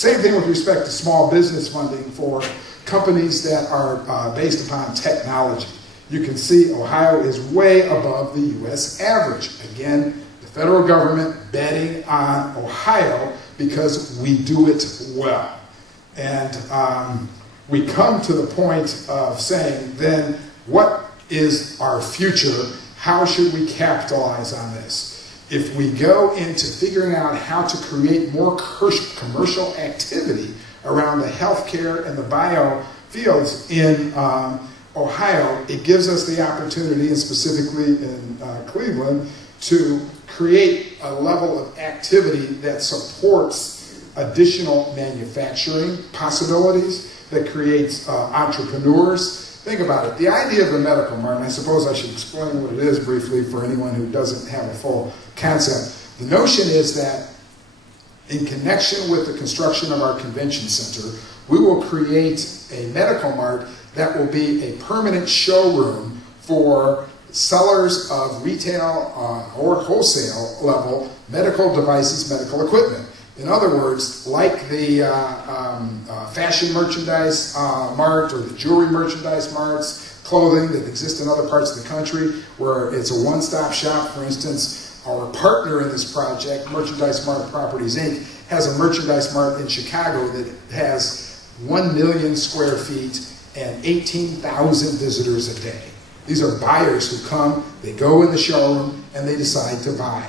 Same thing with respect to small business funding for companies that are based upon technology. You can see Ohio is way above the U.S. average. Again, the federal government betting on Ohio because we do it well. And we come to the point of saying, then, what is our future? How should we capitalize on this? If we go into figuring out how to create more commercial activity around the healthcare and the bio fields in Ohio, it gives us the opportunity, and specifically in Cleveland, to create a level of activity that supports additional manufacturing possibilities, that creates entrepreneurs. Think about it. The idea of the medical mart, and I suppose I should explain what it is briefly for anyone who doesn't have a full concept. The notion is that in connection with the construction of our convention center, we will create a medical mart that will be a permanent showroom for sellers of retail or wholesale level medical devices, medical equipment. In other words, like the fashion merchandise mart or the jewelry merchandise marts, clothing that exist in other parts of the country, where it's a one-stop shop. For instance, our partner in this project, Merchandise Mart Properties, Inc., has a merchandise mart in Chicago that has 1 million square feet and 18,000 visitors a day. These are buyers who come, they go in the showroom, and they decide to buy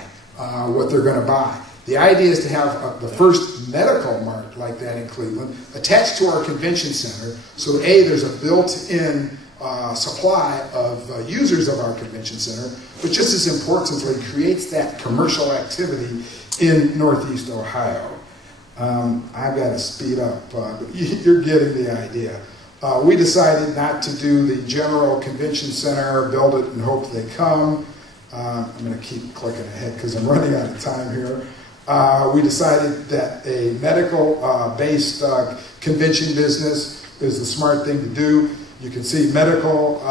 what they're going to buy. The idea is to have the first medical mart like that in Cleveland attached to our convention center, so A, there's a built-in supply of users of our convention center, but just as importantly, creates that commercial activity in Northeast Ohio. I've got to speed up, but you're getting the idea. We decided not to do the general convention center, build it and hope they come. I'm going to keep clicking ahead because I'm running out of time here. We decided that a medical-based convention business is the smart thing to do. You can see medical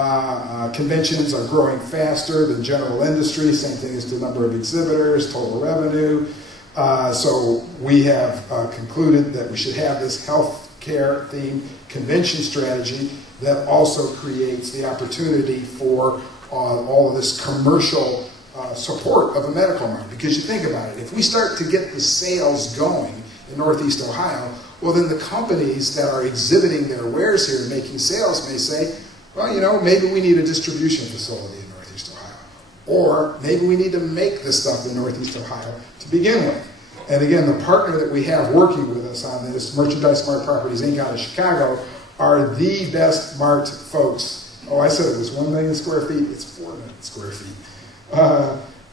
conventions are growing faster than general industry. Same thing as the number of exhibitors, total revenue. So we have concluded that we should have this healthcare themed convention strategy that also creates the opportunity for all of this commercial support of a medical mart. Because you think about it, if we start to get the sales going in Northeast Ohio, well then the companies that are exhibiting their wares here and making sales may say, well, you know, maybe we need a distribution facility in Northeast Ohio. Or maybe we need to make this stuff in Northeast Ohio to begin with. And again, the partner that we have working with us on this, Merchandise Mart Properties Inc. out of Chicago, are the best mart folks. Oh, I said it was 1 million square feet. It's 4 million square feet.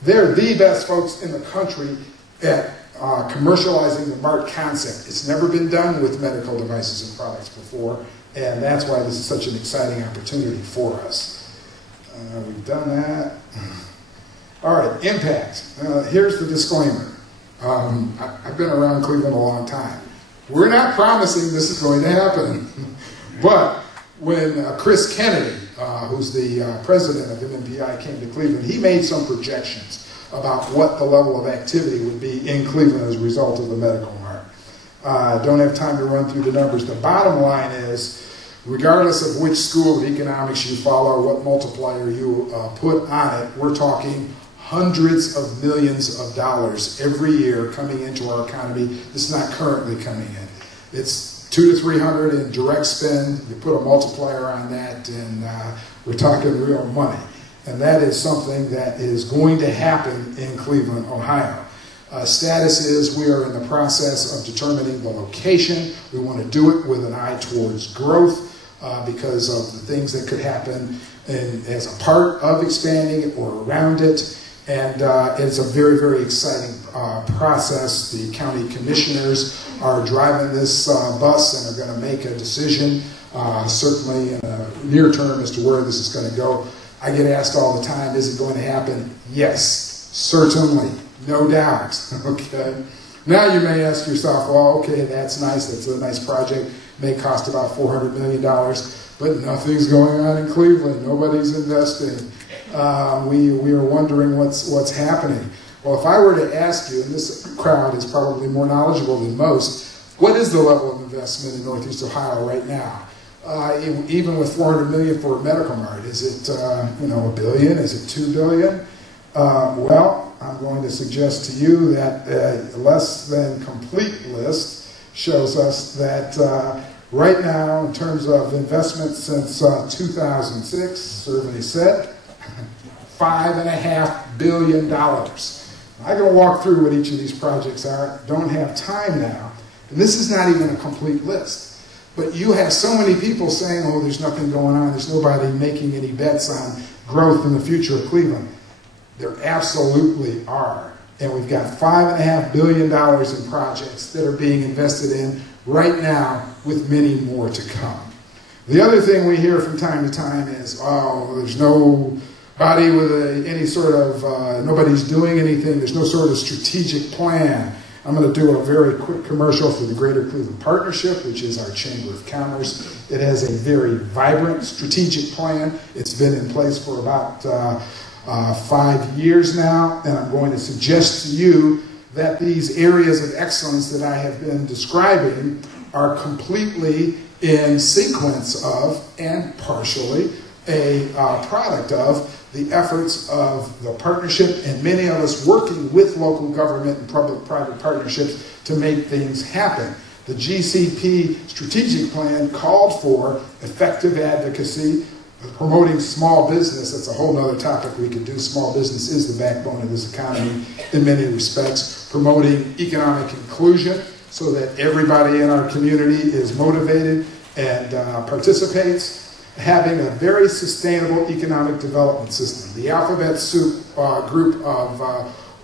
They're the best folks in the country at commercializing the mart concept. It's never been done with medical devices and products before, and that's why this is such an exciting opportunity for us. We've done that. All right, impact. Here's the disclaimer. I've been around Cleveland a long time. We're not promising this is going to happen, but when Chris Kennedy, who's the president of MMPI, came to Cleveland, he made some projections about what the level of activity would be in Cleveland as a result of the medical mart. Don't have time to run through the numbers. The bottom line is, regardless of which school of economics you follow, what multiplier you put on it, we're talking hundreds of millions of dollars every year coming into our economy. This is not currently coming in. It's 200 to 300 in direct spend. You put a multiplier on that, and we're talking real money. And that is something that is going to happen in Cleveland, Ohio. Status is we are in the process of determining the location. We want to do it with an eye towards growth because of the things that could happen as a part of expanding it or around it. And it's a very, very exciting process. The county commissioners are driving this bus and are going to make a decision, certainly in a near term, as to where this is going to go. I get asked all the time, is it going to happen? Yes, certainly, no doubt. Okay. Now you may ask yourself, well, okay, that's nice. That's a nice project. May cost about $400 million, but nothing's going on in Cleveland. Nobody's investing. We are wondering what's happening. Well, if I were to ask you, and this crowd is probably more knowledgeable than most, What is the level of investment in Northeast Ohio right now? Even with $400 million for a medical mart, is it $1 billion? Is it $2 billion? Well, I'm going to suggest to you that a less than complete list shows us that right now, in terms of investment since 2006, survey said, $5.5 billion. I'm going to walk through what each of these projects are. Don't have time now. And this is not even a complete list. But you have so many people saying, oh, there's nothing going on. There's nobody making any bets on growth in the future of Cleveland. There absolutely are. And we've got $5.5 billion in projects that are being invested in right now, with many more to come. The other thing we hear from time to time is, oh, there's nobody with any sort of, nobody's doing anything, there's no sort of strategic plan. I'm going to do a very quick commercial for the Greater Cleveland Partnership, which is our Chamber of Commerce. It has a very vibrant strategic plan. It's been in place for about 5 years now, and I'm going to suggest to you that these areas of excellence that I have been describing are completely in sequence of, and partially, a product of the efforts of the partnership and many of us working with local government and public-private partnerships to make things happen. The GCP strategic plan called for effective advocacy, promoting small business. That's a whole other topic we could do. Small business is the backbone of this economy in many respects. Promoting economic inclusion so that everybody in our community is motivated and participates. Having a very sustainable economic development system. The alphabet soup group of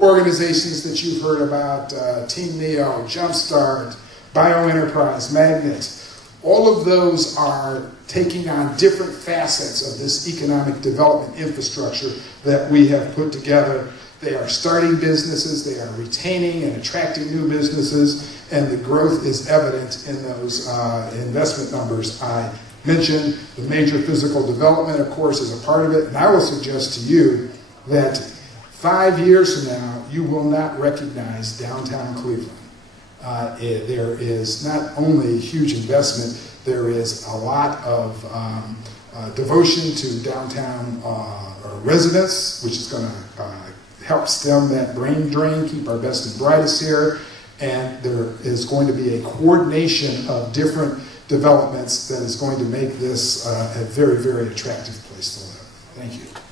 organizations that you've heard about, Team Neo, Jumpstart, Bioenterprise, Magnet, all of those are taking on different facets of this economic development infrastructure that we have put together. They are starting businesses, they are retaining and attracting new businesses, and the growth is evident in those investment numbers I mentioned. The major physical development, of course, is a part of it, and I will suggest to you that 5 years from now, you will not recognize downtown Cleveland. There is not only huge investment, there is a lot of devotion to downtown residents, which is going to help stem that brain drain, keep our best and brightest here, and there is going to be a coordination of different developments that is going to make this a very, very attractive place to live. Thank you.